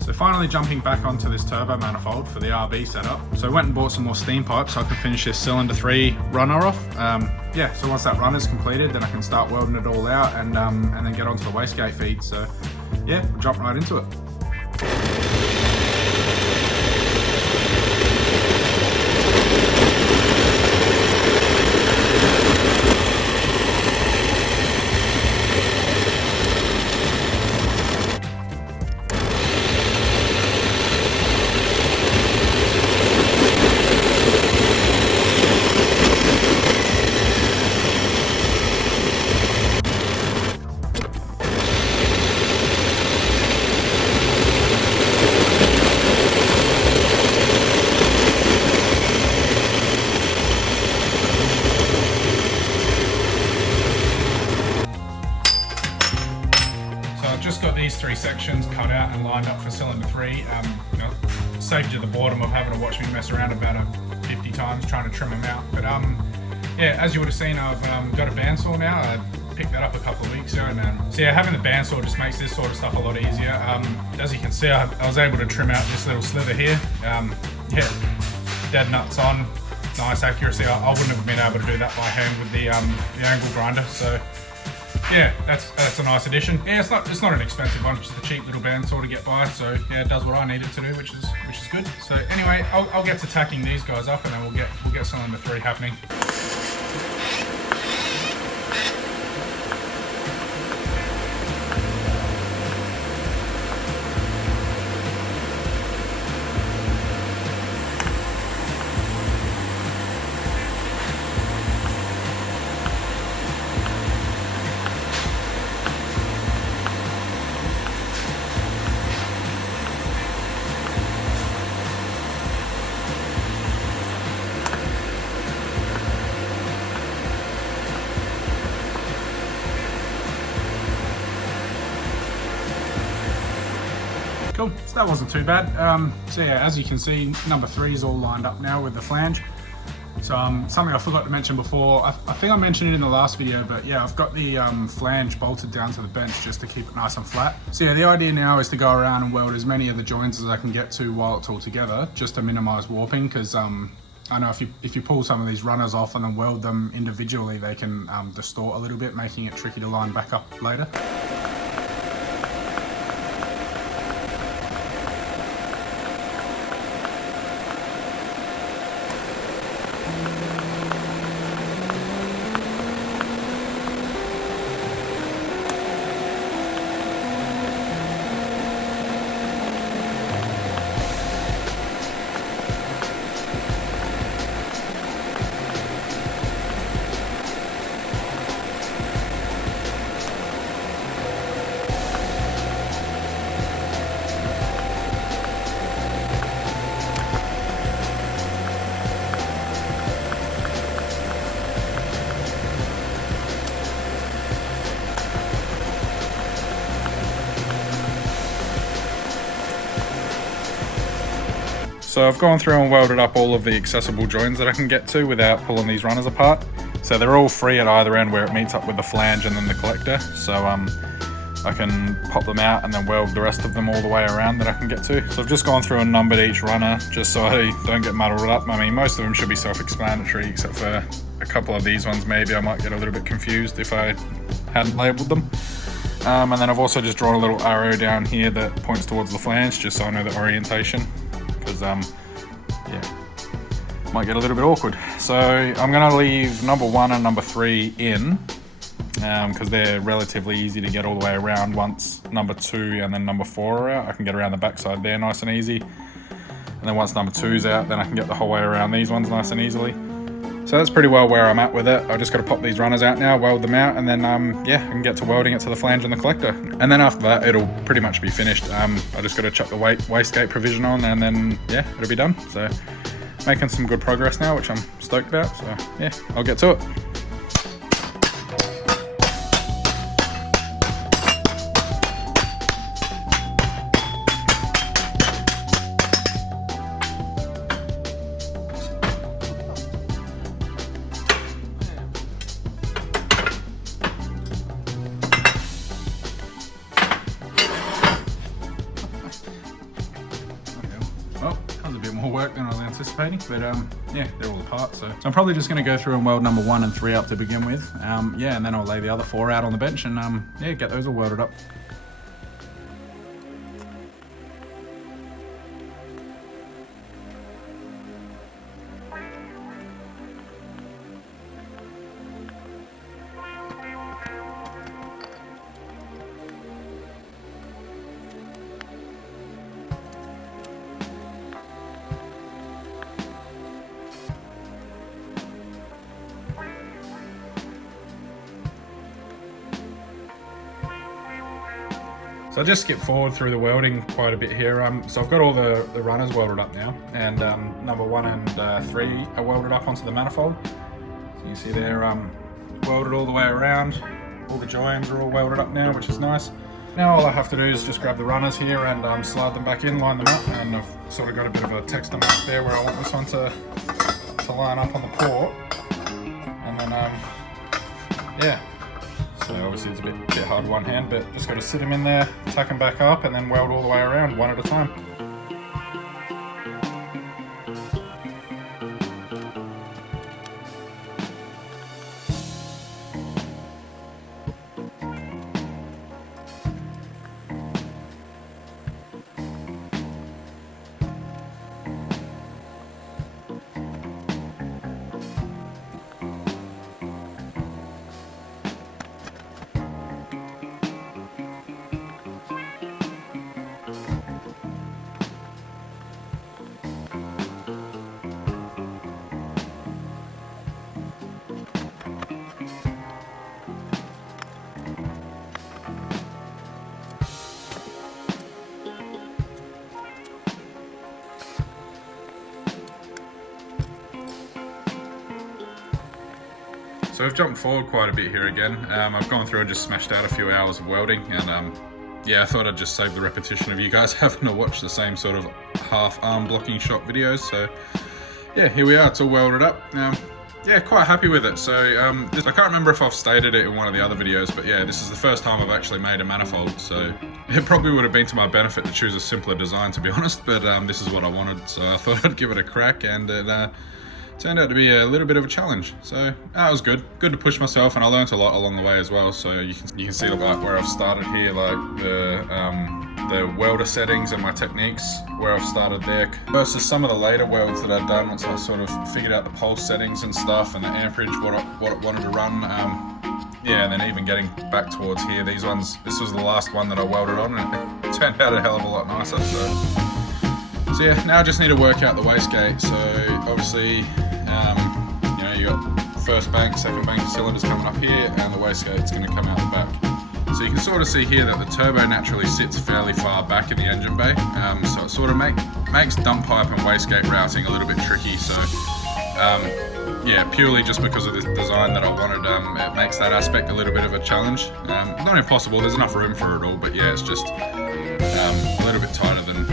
So finally jumping back onto this turbo manifold for the RB setup. So I went and bought some more steam pipes so I can finish this cylinder 3 runner off. Yeah, so once that runner's completed, then I can start welding it all out and then get onto the wastegate feed. So yeah, we'll jump right into it. Just got these 3 sections cut out and lined up for cylinder 3. You know, saved you the boredom of having to watch me mess around about 50 times trying to trim them out. But yeah, as you would have seen, I've got a bandsaw now. I picked that up a couple of weeks ago, man. So yeah, having the bandsaw just makes this sort of stuff a lot easier. As you can see, I was able to trim out this little slither here. Yeah, dead nuts on, nice accuracy. I wouldn't have been able to do that by hand with the angle grinder. So yeah, that's a nice addition. Yeah, it's not an expensive one, just a cheap little bandsaw to get by. So yeah, it does what I need it to do, which is good. So anyway, I'll get to tacking these guys up, and then we'll get cylinder 3 happening. Cool, so that wasn't too bad. So yeah, as you can see, number 3 is all lined up now with the flange. So something I forgot to mention before, I think I mentioned it in the last video, but yeah, I've got the flange bolted down to the bench just to keep it nice and flat. So yeah, the idea now is to go around and weld as many of the joints as I can get to while it's all together, just to minimize warping, because I know if you pull some of these runners off and then weld them individually, they can distort a little bit, making it tricky to line back up later. So I've gone through and welded up all of the accessible joins that I can get to without pulling these runners apart. So they're all free at either end where it meets up with the flange and then the collector. So I can pop them out and then weld the rest of them all the way around that I can get to. So I've just gone through and numbered each runner just so I don't get muddled up. I mean, most of them should be self-explanatory except for a couple of these ones. Maybe I might get a little bit confused if I hadn't labeled them. And then I've also just drawn a little arrow down here that points towards the flange just so I know the orientation. Because yeah, might get a little bit awkward. So I'm going to leave number 1 and number 3 in because they're relatively easy to get all the way around. Once number 2 and then number 4 are out, I can get around the backside there nice and easy. And then once number 2's out, then I can get the whole way around these ones nice and easily. So that's pretty well where I'm at with it. I just got to pop these runners out now, weld them out, and then yeah, I can get to welding it to the flange and the collector. And then after that, it'll pretty much be finished. I just got to chuck the wastegate provision on, and then yeah, it'll be done. So making some good progress now, which I'm stoked about. So yeah, I'll get to it. than I was anticipating, but yeah, they're all apart. So I'm probably just going to go through and weld number 1 and 3 up to begin with. Yeah, and then I'll lay the other 4 out on the bench and yeah, get those all welded up. So I just skipped forward through the welding quite a bit here. So I've got all the runners welded up now, and number 1 and 3 are welded up onto the manifold. So you see they're welded all the way around. All the joins are all welded up now, which is nice. Now all I have to do is just grab the runners here and slide them back in, line them up, and I've sort of got a bit of a texture mark there where I want this one to line up on the port. And then yeah. So obviously it's a bit hard with one hand, but just got to sit them in there, tuck them back up, and then weld all the way around, one at a time. So I've jumped forward quite a bit here again. I've gone through and just smashed out a few hours of welding, and yeah, I thought I'd just save the repetition of you guys having to watch the same sort of half arm blocking shot videos. So yeah, here we are, it's all welded up. Yeah, quite happy with it. So I can't remember if I've stated it in one of the other videos, but yeah, this is the first time I've actually made a manifold, so it probably would have been to my benefit to choose a simpler design, to be honest, but this is what I wanted, so I thought I'd give it a crack, and it turned out to be a little bit of a challenge. So that was good to push myself, and I learned a lot along the way as well. So you can see like where I've started here, like the welder settings and my techniques, where I've started there versus some of the later welds that I've done once I sort of figured out the pulse settings and stuff and the amperage, what it wanted to run. Yeah, and then even getting back towards here, these ones, this was the last one that I welded on, and it turned out a hell of a lot nicer. So yeah, now I just need to work out the wastegate. So obviously, you know, you got first bank, second bank of cylinders coming up here, and the wastegate's going to come out the back. So you can sort of see here that the turbo naturally sits fairly far back in the engine bay. So it sort of makes dump pipe and wastegate routing a little bit tricky. So yeah, purely just because of this design that I wanted, it makes that aspect a little bit of a challenge. Not impossible, there's enough room for it all, but yeah, it's just a little bit tighter than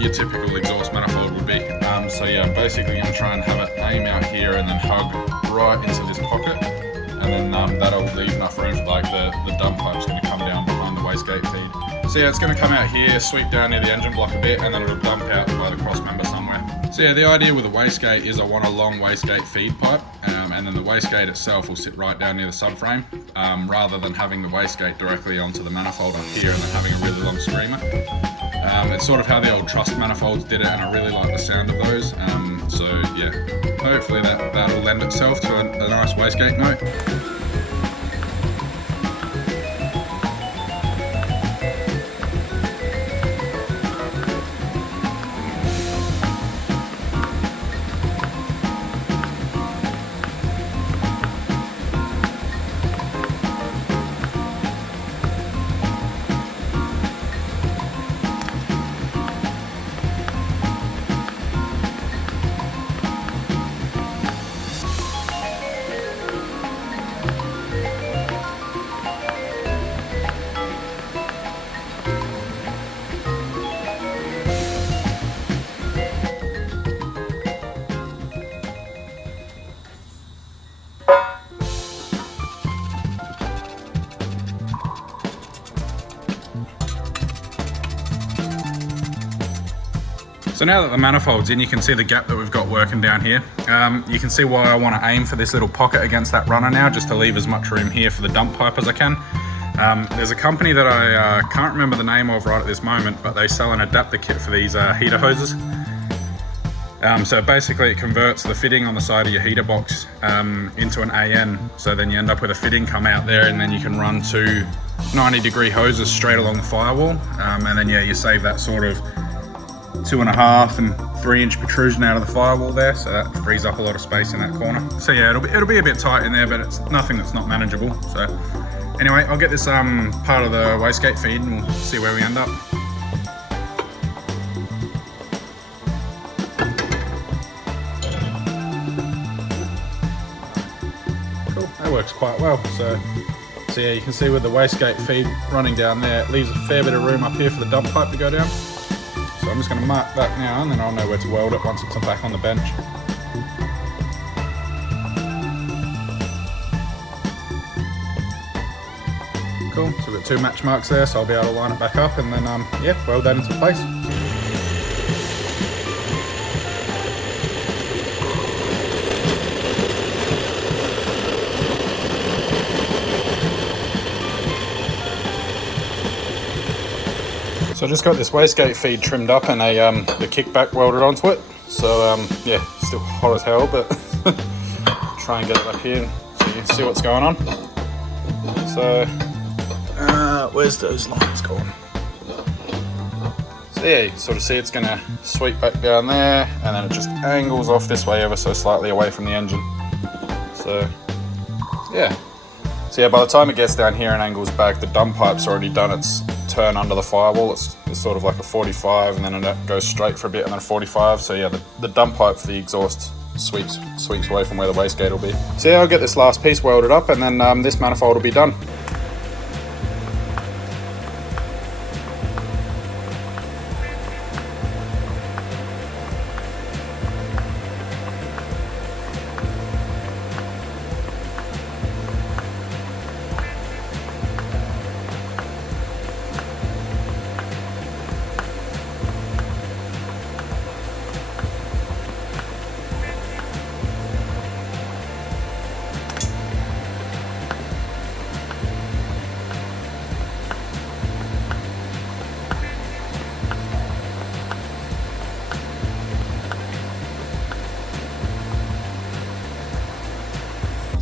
your typical exhaust manifold would be. So yeah, I'm basically going to try and have it aim out here and then hug right into this pocket, and then that'll leave enough room for like the dump pipe's going to come down behind the wastegate feed. So yeah, it's going to come out here, sweep down near the engine block a bit, and then it'll dump out by the cross member somewhere. So yeah, the idea with a wastegate is I want a long wastegate feed pipe, and then the wastegate itself will sit right down near the subframe, rather than having the wastegate directly onto the manifold up here and then having a really long streamer. It's sort of how the old Trust manifolds did it, and I really like the sound of those. So yeah, hopefully that'll lend itself to a nice wastegate note. So now that the manifold's in, you can see the gap that we've got working down here. You can see why I want to aim for this little pocket against that runner now, just to leave as much room here for the dump pipe as I can. There's a company that I can't remember the name of right at this moment, but they sell an adapter kit for these heater hoses. So basically it converts the fitting on the side of your heater box into an AN, so then you end up with a fitting come out there, and then you can run two 90-degree hoses straight along the firewall, and then yeah, you save that sort of 2.5 and 3-inch protrusion out of the firewall there, so that frees up a lot of space in that corner. So yeah, it'll be a bit tight in there, but it's nothing that's not manageable. So anyway, I'll get this part of the wastegate feed and we'll see where we end up. Cool, that works quite well. So yeah, you can see with the wastegate feed running down there, it leaves a fair bit of room up here for the dump pipe to go down. So I'm just going to mark that now, and then I'll know where to weld it once it's back on the bench. Cool, so we've got 2 match marks there, so I'll be able to line it back up and then yeah, weld that into place. So I just got this wastegate feed trimmed up and the kickback welded onto it. So yeah, still hot as hell, but try and get it up here so you can see what's going on. So where's those lines going? So yeah, you can sort of see it's going to sweep back down there, and then it just angles off this way ever so slightly away from the engine. So yeah. So yeah, by the time it gets down here and angles back, the dump pipe's already done its turn under the firewall. It's sort of like a 45, and then it goes straight for a bit and then a 45. So yeah, the dump pipe for the exhaust sweeps away from where the wastegate will be. So yeah, I'll get this last piece welded up, and then this manifold will be done.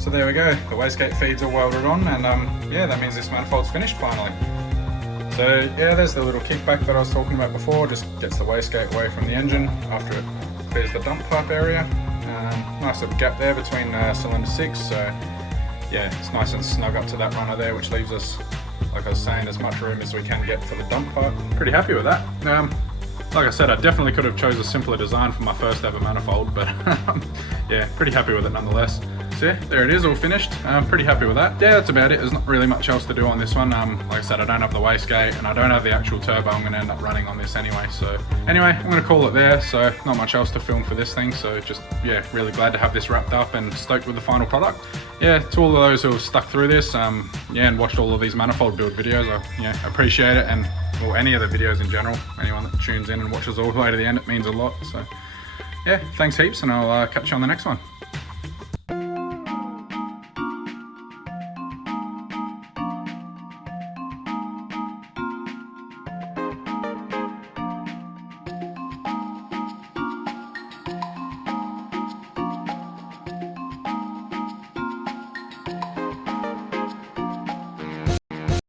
So there we go, the wastegate feeds are welded on, and yeah, that means this manifold's finished finally. So yeah, there's the little kickback that I was talking about before, just gets the wastegate away from the engine after it clears the dump pipe area. Nice little gap there between cylinder 6, so yeah, it's nice and snug up to that runner there, which leaves us, like I was saying, as much room as we can get for the dump pipe. Pretty happy with that. Like I said, I definitely could have chose a simpler design for my first ever manifold, but yeah, pretty happy with it nonetheless. So yeah, there it is, all finished. I'm pretty happy with that. Yeah, that's about it. There's not really much else to do on this one. Like I said, I don't have the wastegate and I don't have the actual turbo I'm going to end up running on this anyway. So anyway, I'm going to call it there. So not much else to film for this thing. So just, yeah, really glad to have this wrapped up and stoked with the final product. Yeah, to all of those who have stuck through this, yeah, and watched all of these manifold build videos, I appreciate it. And well, any of the videos in general, anyone that tunes in and watches all the way to the end, it means a lot. So yeah, thanks heaps, and I'll catch you on the next one.